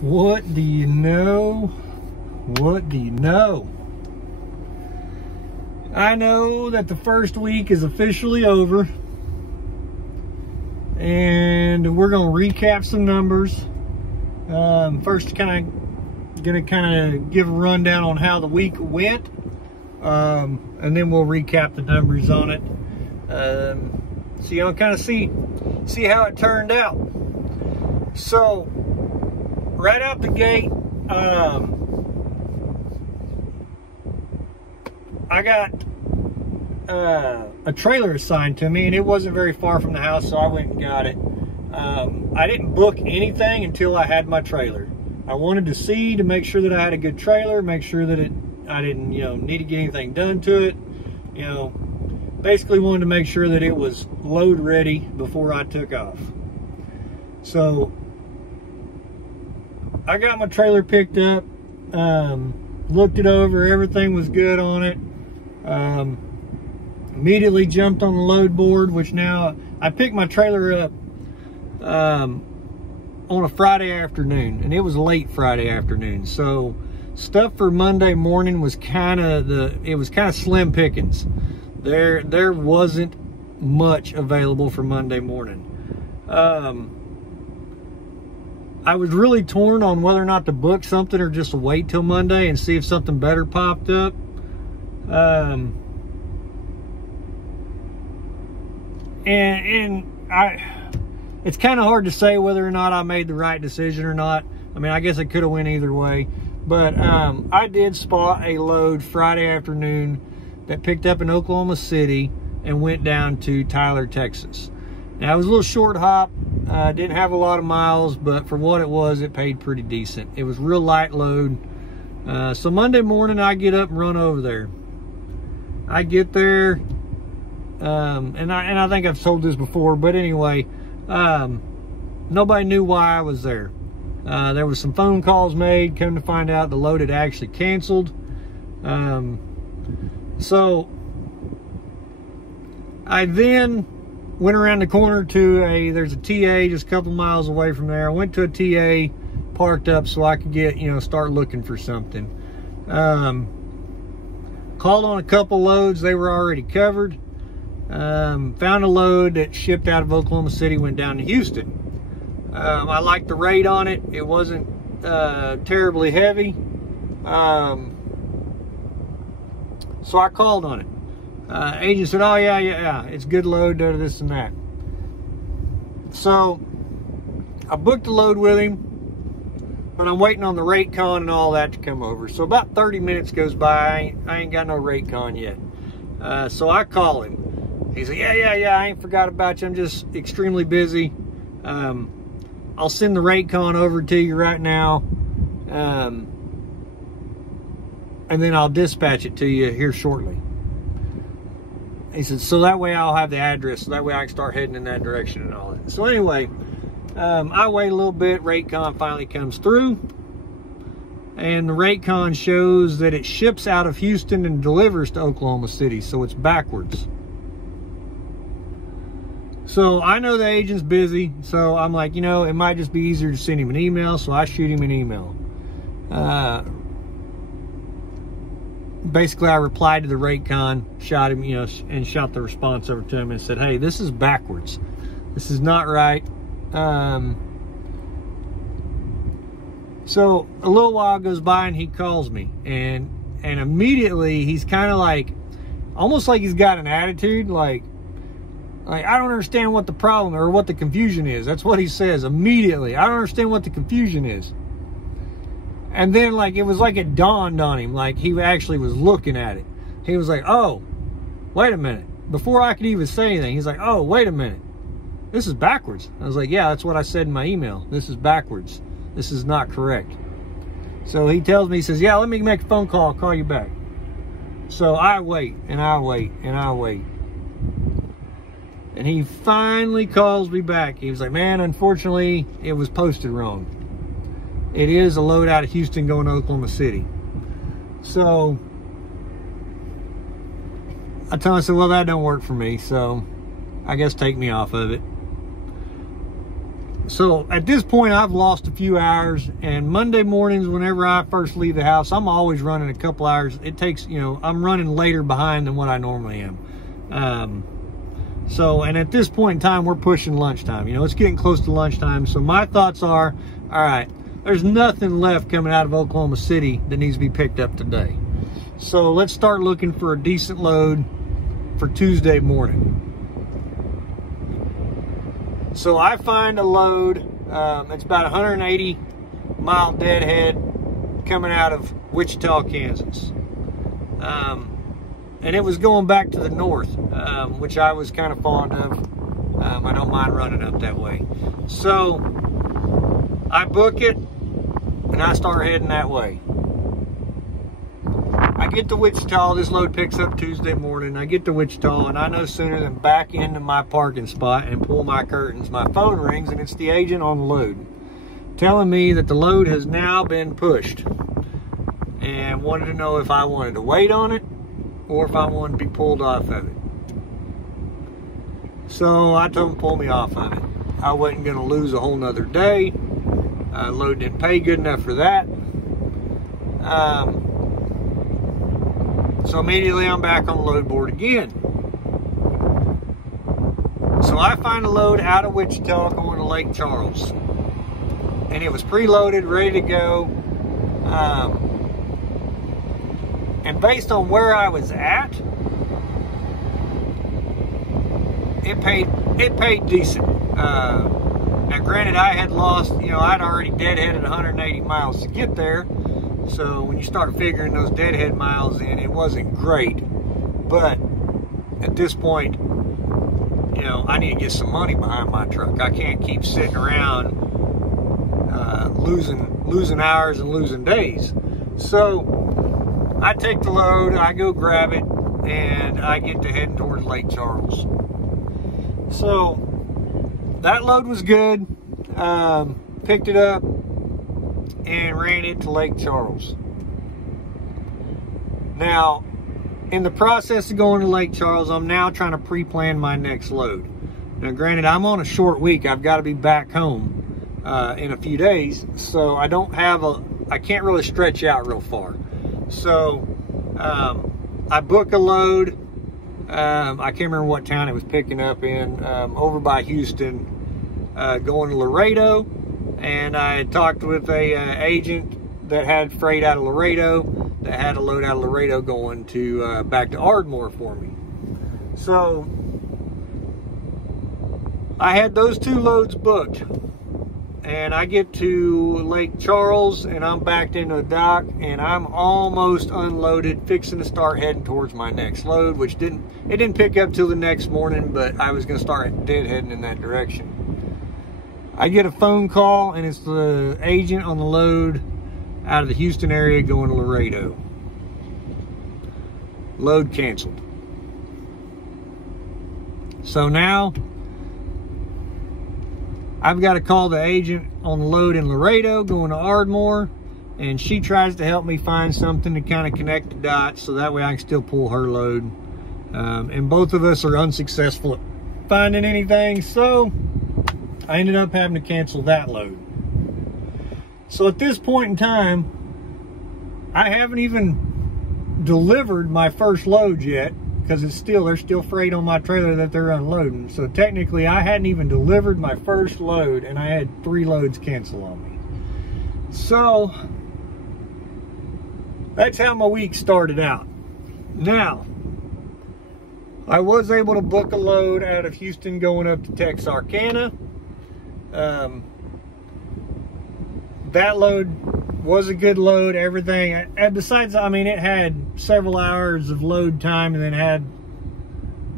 What do you know? What do you know? I know that the first week is officially over, and we're going to recap some numbers. First, gonna give a rundown on how the week went, and then we'll recap the numbers on it. So you'll kind of see how it turned out. So right out the gate, I got a trailer assigned to me, and it wasn't very far from the house, so I went and got it. I didn't book anything until I had my trailer. I wanted to see to make sure that I had a good trailer, make sure that I didn't, need to get anything done to it. Basically wanted to make sure that it was load ready before I took off. So I got my trailer picked up, looked it over, everything was good on it. Immediately jumped on the load board, which now I picked my trailer up on a Friday afternoon, and it was late Friday afternoon. So stuff for Monday morning was kind of slim pickings. There wasn't much available for Monday morning. I was really torn on whether or not to book something or just wait till Monday and see if something better popped up. It's kind of hard to say whether or not I made the right decision or not. I mean, I guess it could have went either way. But I did spot a load Friday afternoon that picked up in Oklahoma City and went down to Tyler, Texas. Now, it was a little short hop. Didn't have a lot of miles, but for what it was, it paid pretty decent. It was real light load. So Monday morning, I get up and run over there. I get there, and I think I've told this before, but anyway, nobody knew why I was there. There was some phone calls made. Come to find out, the load had actually canceled. So I then went around the corner to there's a TA just a couple miles away from there. I went to a TA, parked up so I could get, start looking for something. Called on a couple loads. They were already covered. Found a load that shipped out of Oklahoma City, went down to Houston. I liked the rate on it. It wasn't terribly heavy. So I called on it. Agent said, oh yeah, it's good load, this and that. So I booked the load with him, but I'm waiting on the rate con and all that to come over. So about 30 minutes goes by. I ain't got no rate con yet. So I call him. He said, yeah, I ain't forgot about you. I'm just extremely busy. I'll send the rate con over to you right now. And then I'll dispatch it to you here shortly. He said, so that way I'll have the address, so that way I can start heading in that direction and all that. So anyway, I wait a little bit, rate con finally comes through, and the rate con shows that it ships out of Houston and delivers to Oklahoma City, so it's backwards. So I know the agent's busy, so I'm like, it might just be easier to send him an email, so I shoot him an email. Basically, I replied to the rate con, shot him, and shot the response over to him and said, hey, this is backwards. This is not right. So a little while goes by and he calls me, and immediately he's kind of like, almost like he's got an attitude, like I don't understand what the problem or what the confusion is. That's what he says immediately. I don't understand what the confusion is. And then, it was like it dawned on him, like he actually was looking at it. He was like, oh, wait a minute. Before I could even say anything, he's like, oh, wait a minute. This is backwards. I was like, yeah, that's what I said in my email. This is backwards. This is not correct. So he tells me, he says, yeah, let me make a phone call. I'll call you back. So I wait, and I wait, and I wait. And he finally calls me back. He was like, man, unfortunately, it was posted wrong. It is a load out of Houston going to Oklahoma City. So I told him, I said, well, that don't work for me, so I guess take me off of it. So at this point, I've lost a few hours, and Monday mornings, whenever I first leave the house, I'm always running a couple hours. It takes, you know, I'm running later behind than what I normally am. And at this point in time, we're pushing lunchtime. You know, it's getting close to lunchtime. So my thoughts are, all right, there's nothing left coming out of Oklahoma City that needs to be picked up today. So let's start looking for a decent load for Tuesday morning. So I find a load, it's about 180 mile deadhead coming out of Wichita, Kansas. And it was going back to the north, which I was kind of fond of. I don't mind running up that way. So I book it and I start heading that way. I get to Wichita, this load picks up Tuesday morning. I get to Wichita, and I no sooner than back into my parking spot and pull my curtains, my phone rings, and it's the agent on the load telling me that the load has now been pushed and wanted to know if I wanted to wait on it or if I wanted to be pulled off of it. So I told him to pull me off of it. I wasn't going to lose a whole nother day. Load didn't pay good enough for that. So immediately I'm back on the load board again. So I find a load out of Wichita going to Lake Charles. And it was preloaded, ready to go. And based on where I was at, it paid decent. Now granted, I had lost, you know, I'd already deadheaded 180 miles to get there. So when you start figuring those deadhead miles in, it wasn't great. But at this point, you know, I need to get some money behind my truck. I can't keep sitting around losing hours and losing days. So I take the load, I go grab it, and I get to heading towards Lake Charles. So that load was good. Picked it up and ran it to Lake Charles. Now, in the process of going to Lake Charles, I'm now trying to pre-plan my next load. Now, granted, I'm on a short week. I've got to be back home in a few days, so I can't really stretch out real far. So I book a load. I can't remember what town it was picking up in, over by Houston, going to Laredo. And I had talked with a agent that had freight out of Laredo, that had a load out of Laredo going to back to Ardmore for me. So I had those two loads booked, and I get to Lake Charles, and I'm backed into a dock, and I'm almost unloaded, fixing to start heading towards my next load, which didn't pick up till the next morning, but I was going to start deadheading in that direction. I get a phone call, and it's the agent on the load out of the Houston area going to Laredo. Load canceled. So now I've got to call the agent on the load in Laredo going to Ardmore, and she tries to help me find something to kind of connect the dots so that way I can still pull her load. And both of us are unsuccessful at finding anything, so I ended up having to cancel that load. So at this point in time, I haven't even delivered my first load yet, because there's still freight on my trailer that they're unloading. So technically I hadn't even delivered my first load, and I had 3 loads cancel on me. So that's how my week started out. Now, I was able to book a load out of Houston going up to Texarkana. That load was a good load, everything. And besides, I mean, it had several hours of load time, and then had,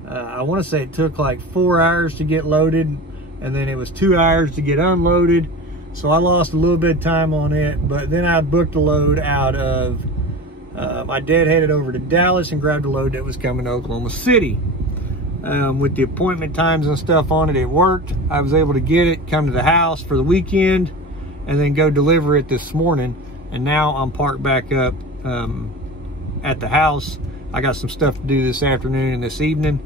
I want to say it took like 4 hours to get loaded, and then it was 2 hours to get unloaded. So I lost a little bit of time on it, but then I booked a load out of, I deadheaded over to Dallas and grabbed a load that was coming to Oklahoma City. With the appointment times and stuff on it, it worked. I was able to get it, come to the house for the weekend, and then go deliver it this morning. And now I'm parked back up at the house. I got some stuff to do this afternoon and this evening,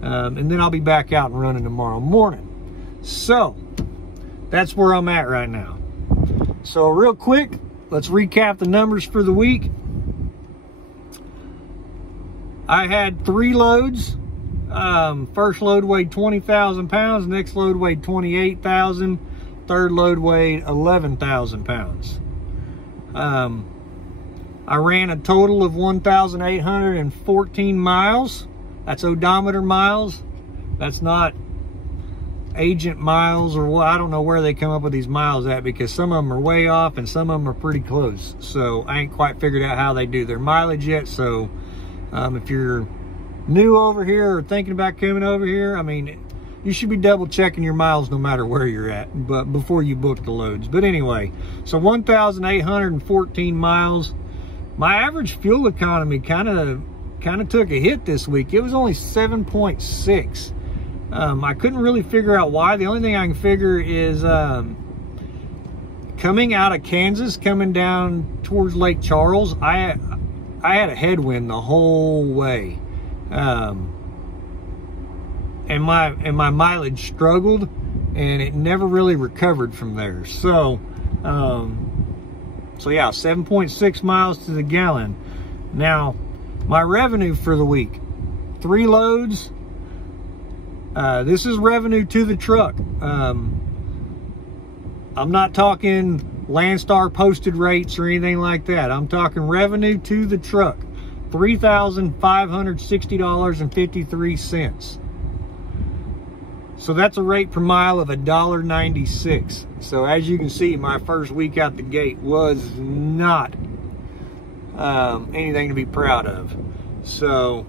and then I'll be back out and running tomorrow morning. So that's where I'm at right now. So real quick, let's recap the numbers for the week. I had 3 loads. First load weighed 20,000 pounds. Next load weighed 28,000. Third load weighed 11,000 pounds. I ran a total of 1,814 miles. That's odometer miles. That's not agent miles, or what. I don't know where they come up with these miles at, because some of them are way off and some of them are pretty close. So I ain't quite figured out how they do their mileage yet. So if you're new over here or thinking about coming over here, I mean, you should be double checking your miles no matter where you're at, but before you book the loads. But anyway, so 1,814 miles. My average fuel economy kind of took a hit this week. It was only 7.6. I couldn't really figure out why. The only thing I can figure is coming out of Kansas, coming down towards Lake Charles, I had a headwind the whole way. And my mileage struggled, and it never really recovered from there. So yeah, 7.6 miles to the gallon. Now, my revenue for the week, 3 loads. This is revenue to the truck. I'm not talking Landstar posted rates or anything like that. I'm talking revenue to the truck, $3,560.53. So that's a rate per mile of $1.96. So as you can see, my first week out the gate was not anything to be proud of. So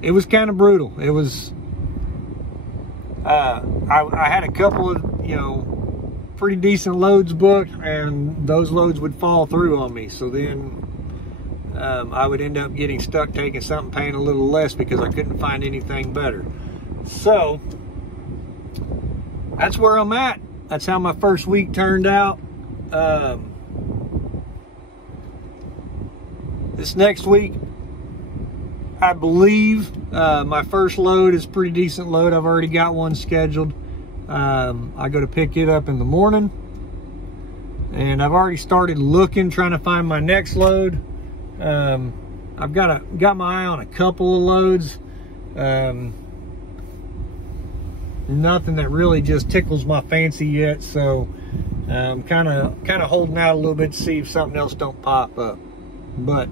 it was kind of brutal. It was, I had a couple of, you know, pretty decent loads booked, and those loads would fall through on me. So then I would end up getting stuck taking something paying a little less because I couldn't find anything better. So that's where I'm at. That's how my first week turned out. This next week, I believe my first load is a pretty decent load. I've already got one scheduled. I go to pick it up in the morning, and I've already started looking, trying to find my next load. I've got my eye on a couple of loads. Nothing that really just tickles my fancy yet, so I'm kind of holding out a little bit to see if something else don't pop up. But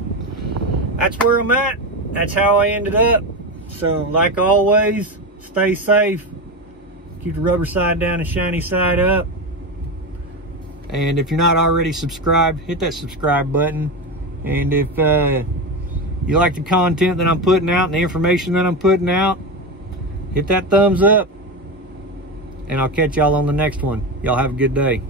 that's where I'm at. That's how I ended up. So like always, stay safe. Keep the rubber side down and shiny side up. And if you're not already subscribed, hit that subscribe button. And if you like the content that I'm putting out and the information that I'm putting out, hit that thumbs up. And I'll catch y'all on the next one. Y'all have a good day.